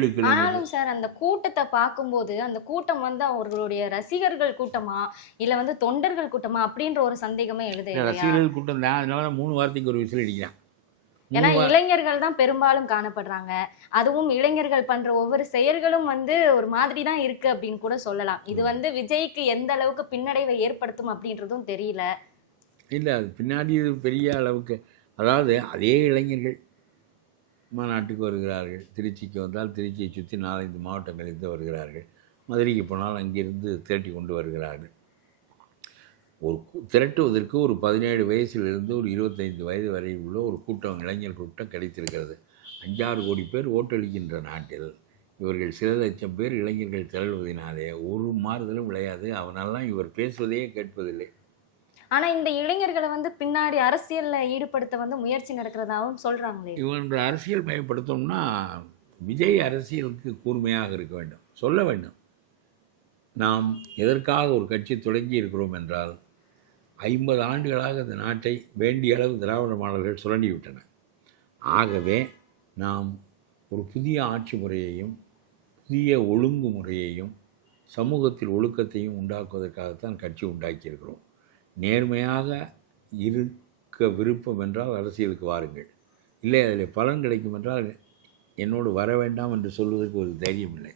ஆனாலும் சார் அந்த கூட்டத்தை பார்க்கும்போது அந்த கூட்டம் வந்து அவர்களுடைய ரசிகர்கள் கூட்டமா இல்ல வந்து தொண்டர்கள் கூட்டமா அப்படின்ற ஒரு சந்தேகமே எழுது. ரசிகர்கள் கூட்டம் தான், அதனால 3 வாரத்துக்கு ஒரு விசில் அடிக்கிறான். ஏன்னா இளைஞர்கள் தான் பெரும்பாலும் காணப்படுறாங்க. அதுவும் இளைஞர்கள் பண்ற ஒவ்வொரு செயல்களும் வந்து ஒரு மாதிரி தான் இருக்கு அப்படின்னு கூட சொல்லலாம். இது வந்து விஜய்க்கு எந்த அளவுக்கு பின்னடைவை ஏற்படுத்தும் அப்படின்றதும் தெரியல. இல்லை, அது பின்னாடி பெரிய அளவுக்கு, அதாவது அதே இளைஞர்கள் மாநாட்டுக்கு வருகிறார்கள். திருச்சிக்கு வந்தால் திருச்சியை சுற்றி 4-5 மாவட்டங்களிலிருந்து வருகிறார்கள். மதுரைக்கு போனால் அங்கிருந்து திரட்டி கொண்டு வருகிறார்கள். ஒரு திரட்டுவதற்கு ஒரு 17 வயசிலிருந்து ஒரு 25 வயது வரை உள்ள ஒரு கூட்டம், இளைஞர் கூட்டம் கிடைத்திருக்கிறது. 5-6 கோடி பேர் ஓட்டளிக்கின்ற நாட்டில் இவர்கள் சில லட்சம் பேர் இளைஞர்கள் திரள்வதனாலே ஒரு மாறுதலும் விளையாது. அவனெல்லாம் இவர் பேசுவதையே கேட்பதில்லை. ஆனா இந்த இளைஞர்களை வந்து பின்னாடி அரசியல்ல ஈடுபடுத்த வந்து முயற்சி நடக்கிறதாவும் சொல்றாங்களே. இவன் அரசியல் மயப்படுத்தோம்னா விஜய் அரசியலுக்கு கூர்மையாக இருக்க வேண்டும், சொல்ல வேண்டும். நாம் எதற்காக ஒரு கட்சி தொடங்கி இருக்கிறோம் என்றால் 50 ஆண்டுகளாக இந்த நாட்டை வேண்டிய அளவு திராவிட மாடல்கள் சுரண்டிவிட்டன. ஆகவே நாம் ஒரு புதிய ஆட்சி முறையையும் புதிய ஒழுங்குமுறையையும் சமூகத்தில் ஒழுக்கத்தையும் உண்டாக்குவதற்காகத்தான் கட்சி உண்டாக்கியிருக்கிறோம். நேர்மையாக இருக்க விருப்பம் என்றால் அரசியலுக்கு வாருங்கள். இல்லை அதில் பலன் கிடைக்கும் என்றால் என்னோடு வர வேண்டாம் என்று சொல்வதற்கு ஒரு தைரியம் இல்லை.